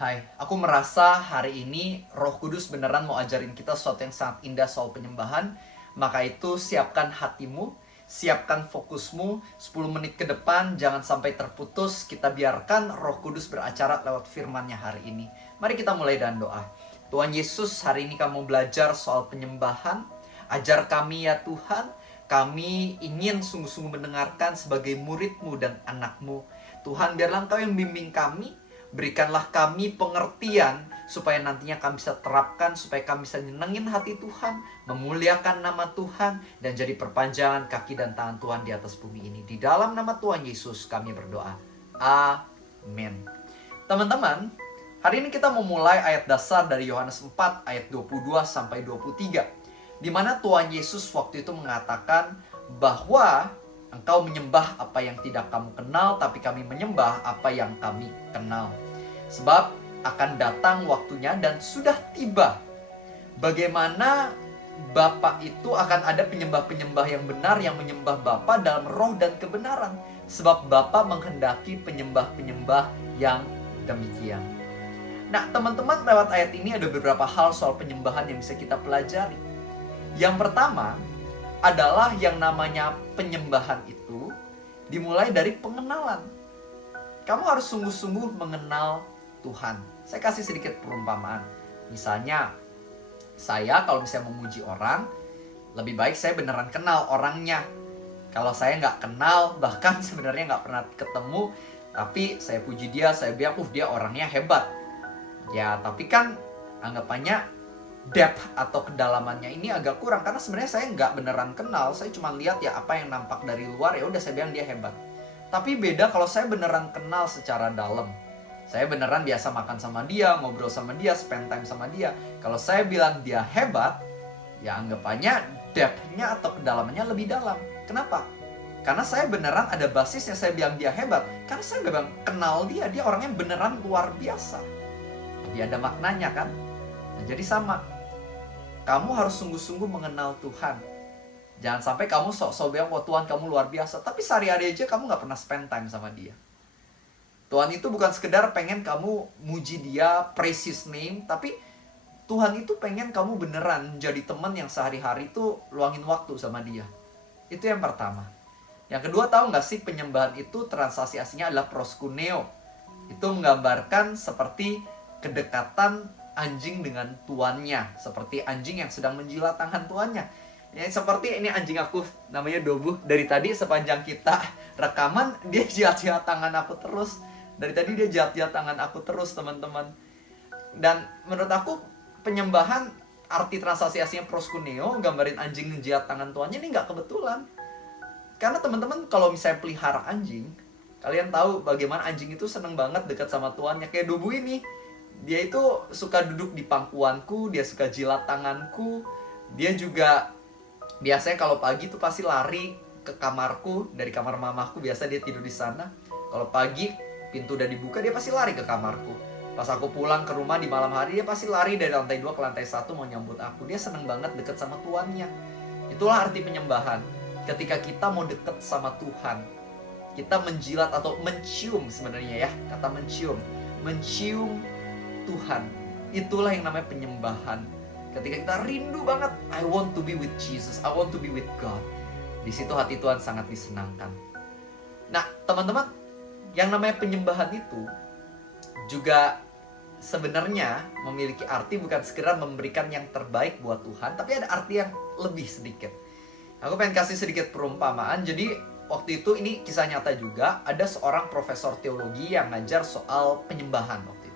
Hai, aku merasa hari ini Roh Kudus beneran mau ajarin kita sesuatu yang sangat indah soal penyembahan. Maka itu siapkan hatimu, siapkan fokusmu, 10 menit ke depan jangan sampai terputus. Kita biarkan Roh Kudus beracara lewat firman-Nya hari ini. Mari kita mulai dengan doa. Tuhan Yesus, hari ini kamu belajar soal penyembahan. Ajar kami ya Tuhan. Kami ingin sungguh-sungguh mendengarkan sebagai murid-Mu dan anak-Mu. Tuhan, biarlah Engkau yang bimbing kami. Berikanlah kami pengertian supaya nantinya kami bisa terapkan, supaya kami bisa nyenengin hati Tuhan, memuliakan nama Tuhan, dan jadi perpanjangan kaki dan tangan Tuhan di atas bumi ini. Di dalam nama Tuhan Yesus kami berdoa. Amin. Teman-teman, hari ini kita memulai ayat dasar dari Yohanes 4 ayat 22 sampai 23. Di mana Tuhan Yesus waktu itu mengatakan bahwa engkau menyembah apa yang tidak kamu kenal, tapi kami menyembah apa yang kami kenal. Sebab akan datang waktunya dan sudah tiba bagaimana Bapa itu akan ada penyembah-penyembah yang benar yang menyembah Bapa dalam roh dan kebenaran. Sebab Bapa menghendaki penyembah-penyembah yang demikian. Nah, teman-teman, lewat ayat ini ada beberapa hal soal penyembahan yang bisa kita pelajari. Yang pertama adalah yang namanya penyembahan itu dimulai dari pengenalan. Kamu harus sungguh-sungguh mengenal Tuhan. Saya kasih sedikit perumpamaan. Misalnya, saya kalau misalnya memuji orang, lebih baik saya beneran kenal orangnya. Kalau saya nggak kenal, bahkan sebenarnya nggak pernah ketemu, tapi saya puji dia, saya bilang, dia orangnya hebat. Ya, tapi kan anggapannya depth atau kedalamannya ini agak kurang, karena sebenarnya saya nggak beneran kenal. Saya cuma lihat ya apa yang nampak dari luar, ya udah saya bilang dia hebat. Tapi beda kalau saya beneran kenal secara dalam. Saya beneran biasa makan sama dia, ngobrol sama dia, spend time sama dia. Kalau saya bilang dia hebat, ya anggapannya depth-nya atau kedalamannya lebih dalam. Kenapa? Karena saya beneran ada basisnya saya bilang dia hebat. Karena saya memang kenal dia orangnya beneran luar biasa. Jadi ada maknanya kan? Nah, jadi sama, kamu harus sungguh-sungguh mengenal Tuhan. Jangan sampai kamu sok-sok bilang, wah Tuhan kamu luar biasa, tapi sehari-hari aja kamu gak pernah spend time sama dia. Tuhan itu bukan sekedar pengen kamu muji dia, praise his name, tapi Tuhan itu pengen kamu beneran jadi teman yang sehari-hari itu luangin waktu sama dia. Itu yang pertama. Yang kedua, tahu gak sih penyembahan itu translasi aslinya adalah proskuneo. Itu menggambarkan seperti kedekatan anjing dengan tuannya, seperti anjing yang sedang menjilat tangan tuannya. Ya, seperti ini anjing aku namanya Dobu. Dari tadi sepanjang kita rekaman dia jilat-jilat tangan aku terus. Dari tadi dia jilat-jilat tangan aku terus, teman-teman. Dan menurut aku penyembahan arti translasi aslinya proskuneo, gambarin anjing menjilat tangan tuannya, ini nggak kebetulan. Karena teman-teman kalau misalnya pelihara anjing, kalian tahu bagaimana anjing itu seneng banget dekat sama tuannya. Kayak Dobu ini, dia itu suka duduk di pangkuanku, dia suka jilat tanganku. Dia juga biasanya kalau pagi tuh pasti lari ke kamarku. Dari kamar mamaku, biasa dia tidur di sana. Kalau pagi pintu udah dibuka, dia pasti lari ke kamarku. Pas aku pulang ke rumah di malam hari, dia pasti lari dari lantai 2 ke lantai 1 mau nyambut aku. Dia seneng banget deket sama tuannya. Itulah arti penyembahan. Ketika kita mau deket sama Tuhan, kita menjilat atau mencium sebenarnya ya. Kata mencium Tuhan. Itulah yang namanya penyembahan. Ketika kita rindu banget, I want to be with Jesus, I want to be with God. Di situ hati Tuhan sangat disenangkan. Nah, teman-teman, yang namanya penyembahan itu juga sebenarnya memiliki arti bukan sekedar memberikan yang terbaik buat Tuhan, tapi ada arti yang lebih sedikit. Aku pengen kasih sedikit perumpamaan. Jadi waktu itu, ini kisah nyata juga, ada seorang profesor teologi yang ngajar soal penyembahan waktu itu.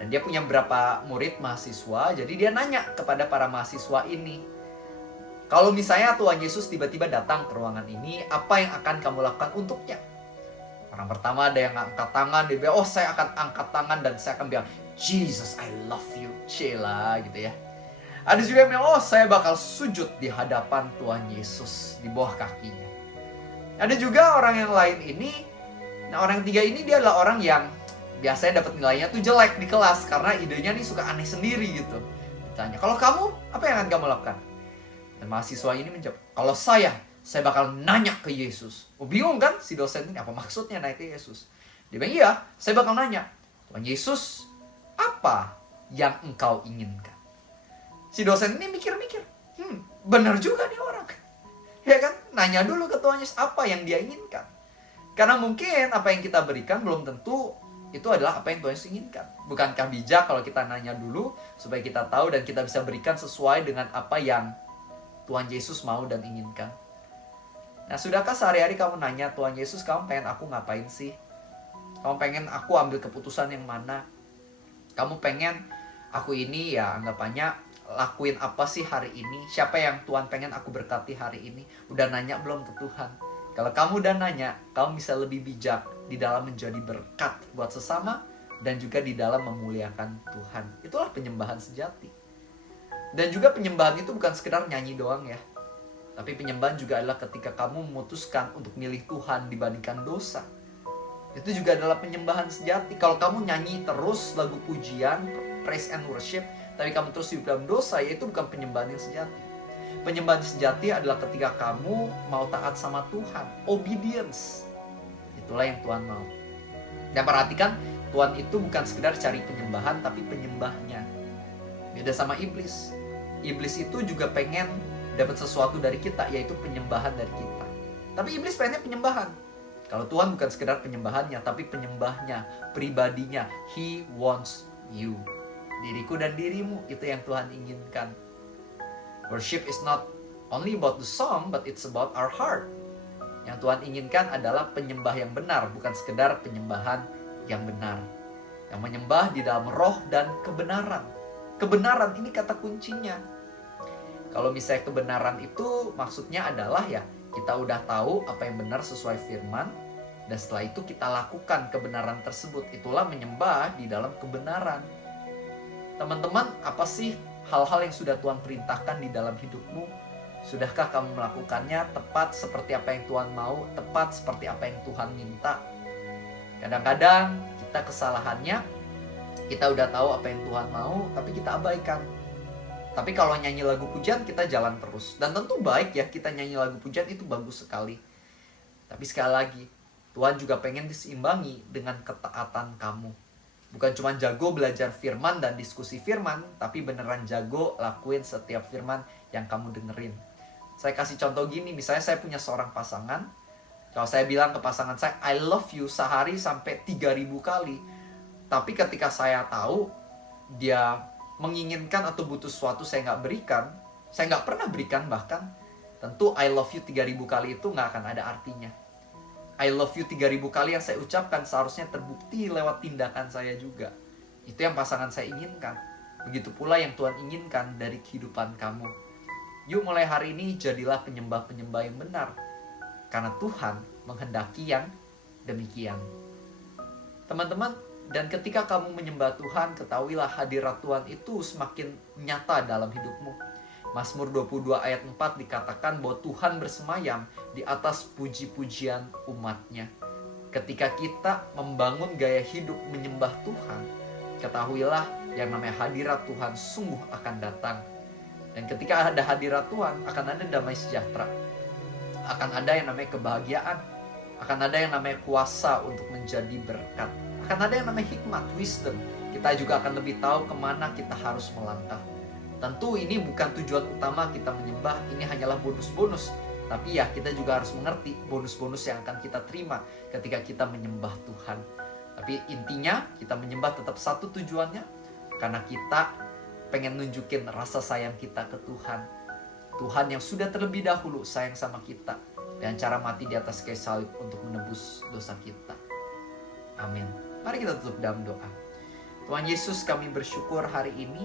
Dan dia punya beberapa murid mahasiswa, jadi dia nanya kepada para mahasiswa ini, kalau misalnya Tuhan Yesus tiba-tiba datang ke ruangan ini, apa yang akan kamu lakukan untuknya? Orang pertama ada yang angkat tangan, dia bilang, saya akan angkat tangan dan saya akan bilang, Jesus, I love you, Cila, gitu ya. Ada juga yang bilang, saya bakal sujud di hadapan Tuhan Yesus, di bawah kakinya. Ada juga orang yang lain ini, nah orang ketiga ini dia adalah orang yang biasanya dapat nilainya tuh jelek di kelas karena idenya nih suka aneh sendiri gitu. Ditanya, kalau kamu, apa yang akan kamu lakukan? Dan mahasiswa ini menjawab, kalau saya bakal nanya ke Yesus. Bingung kan si dosen ini, apa maksudnya nanya ke Yesus? Dia bilang, iya, saya bakal nanya, Tuhan Yesus, apa yang engkau inginkan? Si dosen ini mikir-mikir, benar juga nih orang. Ya kan? Nanya dulu ke Tuhan Yesus apa yang dia inginkan. Karena mungkin apa yang kita berikan belum tentu itu adalah apa yang Tuhan Yesus inginkan. Bukankah bijak kalau kita nanya dulu supaya kita tahu dan kita bisa berikan sesuai dengan apa yang Tuhan Yesus mau dan inginkan. Nah, sudahkah sehari-hari kamu nanya, Tuhan Yesus, kamu pengen aku ngapain sih? Kamu pengen aku ambil keputusan yang mana? Kamu pengen aku ini ya anggapannya lakuin apa sih hari ini? Siapa yang Tuhan pengen aku berkati hari ini? Udah nanya belum ke Tuhan? Kalau kamu udah nanya, kamu bisa lebih bijak di dalam menjadi berkat buat sesama dan juga di dalam memuliakan Tuhan. Itulah penyembahan sejati. Dan juga penyembahan itu bukan sekedar nyanyi doang ya. Tapi penyembahan juga adalah ketika kamu memutuskan untuk milih Tuhan dibandingkan dosa. Itu juga adalah penyembahan sejati. Kalau kamu nyanyi terus lagu pujian, praise and worship, tapi kamu terus hidup dalam dosa, ya itu bukan penyembahan yang sejati. Penyembahan sejati adalah ketika kamu mau taat sama Tuhan. Obedience. Itulah yang Tuhan mau. Dan perhatikan, Tuhan itu bukan sekedar cari penyembahan, tapi penyembahnya. Beda sama iblis. Iblis itu juga pengen dapat sesuatu dari kita, yaitu penyembahan dari kita. Tapi iblis pengennya penyembahan. Kalau Tuhan bukan sekedar penyembahannya, tapi penyembahnya, pribadinya. He wants you. Diriku dan dirimu, itu yang Tuhan inginkan. Worship is not only about the song, but it's about our heart. Yang Tuhan inginkan adalah penyembah yang benar, bukan sekedar penyembahan yang benar. Yang menyembah di dalam roh dan kebenaran. Kebenaran ini kata kuncinya. Kalau misalnya kebenaran itu maksudnya adalah ya kita udah tahu apa yang benar sesuai firman, dan setelah itu kita lakukan kebenaran tersebut. Itulah menyembah di dalam kebenaran. Teman-teman, apa sih hal-hal yang sudah Tuhan perintahkan di dalam hidupmu? Sudahkah kamu melakukannya tepat seperti apa yang Tuhan mau, tepat seperti apa yang Tuhan minta? Kadang-kadang kita kesalahannya, kita udah tahu apa yang Tuhan mau, tapi kita abaikan. Tapi kalau nyanyi lagu pujian, kita jalan terus. Dan tentu baik ya, kita nyanyi lagu pujian itu bagus sekali. Tapi sekali lagi, Tuhan juga pengen diseimbangi dengan ketaatan kamu. Bukan cuma jago belajar firman dan diskusi firman, tapi beneran jago lakuin setiap firman yang kamu dengerin. Saya kasih contoh gini, misalnya saya punya seorang pasangan. Kalau saya bilang ke pasangan saya, I love you sehari sampai 3.000 kali. Tapi ketika saya tahu dia menginginkan atau butuh sesuatu saya nggak berikan, saya nggak pernah berikan bahkan, tentu I love you 3.000 kali itu nggak akan ada artinya. I love you 3.000 kali yang saya ucapkan seharusnya terbukti lewat tindakan saya juga. Itu yang pasangan saya inginkan. Begitu pula yang Tuhan inginkan dari kehidupan kamu. Yuk mulai hari ini jadilah penyembah-penyembah yang benar. Karena Tuhan menghendaki yang demikian. Teman-teman, dan ketika kamu menyembah Tuhan, ketahuilah hadirat Tuhan itu semakin nyata dalam hidupmu. Mazmur 22 ayat 4 dikatakan bahwa Tuhan bersemayam di atas puji-pujian umatnya. Ketika kita membangun gaya hidup menyembah Tuhan, ketahuilah yang namanya hadirat Tuhan sungguh akan datang. Dan ketika ada hadirat Tuhan, akan ada damai sejahtera. Akan ada yang namanya kebahagiaan. Akan ada yang namanya kuasa untuk menjadi berkat. Akan ada yang namanya hikmat, wisdom. Kita juga akan lebih tahu kemana kita harus melangkah. Tentu ini bukan tujuan utama kita menyembah, ini hanyalah bonus-bonus. Tapi ya kita juga harus mengerti bonus-bonus yang akan kita terima ketika kita menyembah Tuhan. Tapi intinya kita menyembah tetap satu tujuannya, karena kita pengen nunjukin rasa sayang kita ke Tuhan. Tuhan yang sudah terlebih dahulu sayang sama kita, dengan cara mati di atas kayu salib untuk menebus dosa kita. Amin. Mari kita tutup dalam doa. Tuhan Yesus, kami bersyukur hari ini.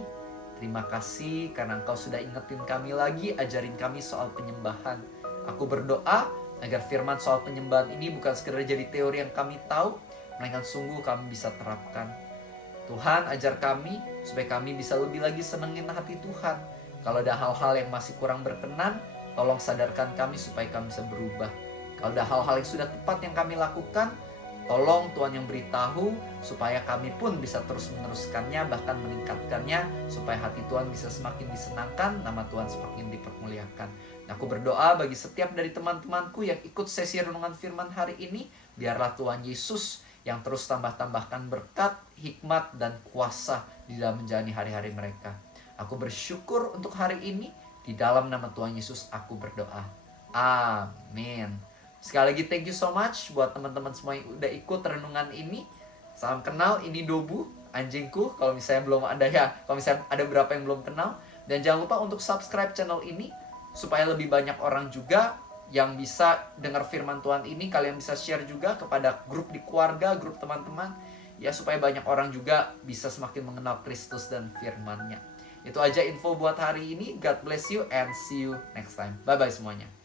Terima kasih karena Engkau sudah ingetin kami lagi, ajarin kami soal penyembahan. Aku berdoa agar firman soal penyembahan ini bukan sekedar jadi teori yang kami tahu, melainkan sungguh kami bisa terapkan. Tuhan, ajar kami supaya kami bisa lebih lagi senengin hati Tuhan. Kalau ada hal-hal yang masih kurang berkenan, tolong sadarkan kami supaya kami bisa berubah. Kalau ada hal-hal yang sudah tepat yang kami lakukan, tolong Tuhan yang beritahu supaya kami pun bisa terus meneruskannya, bahkan meningkatkannya, supaya hati Tuhan bisa semakin disenangkan, nama Tuhan semakin dipermuliakan. Aku berdoa bagi setiap dari teman-temanku yang ikut sesi renungan firman hari ini, biarlah Tuhan Yesus yang terus tambahkan berkat, hikmat, dan kuasa di dalam menjalani hari-hari mereka. Aku bersyukur untuk hari ini, di dalam nama Tuhan Yesus aku berdoa. Amin. Sekali lagi thank you so much buat teman-teman semua yang udah ikut renungan ini. Salam kenal, ini Dobu, anjingku. Kalau misalnya belum ada kalau misalnya ada berapa yang belum kenal. Dan jangan lupa untuk subscribe channel ini, supaya lebih banyak orang juga yang bisa dengar firman Tuhan ini. Kalian bisa share juga kepada grup di keluarga, grup teman-teman, ya, supaya banyak orang juga bisa semakin mengenal Kristus dan firman-Nya. Itu aja info buat hari ini. God bless you and see you next time. Bye-bye semuanya.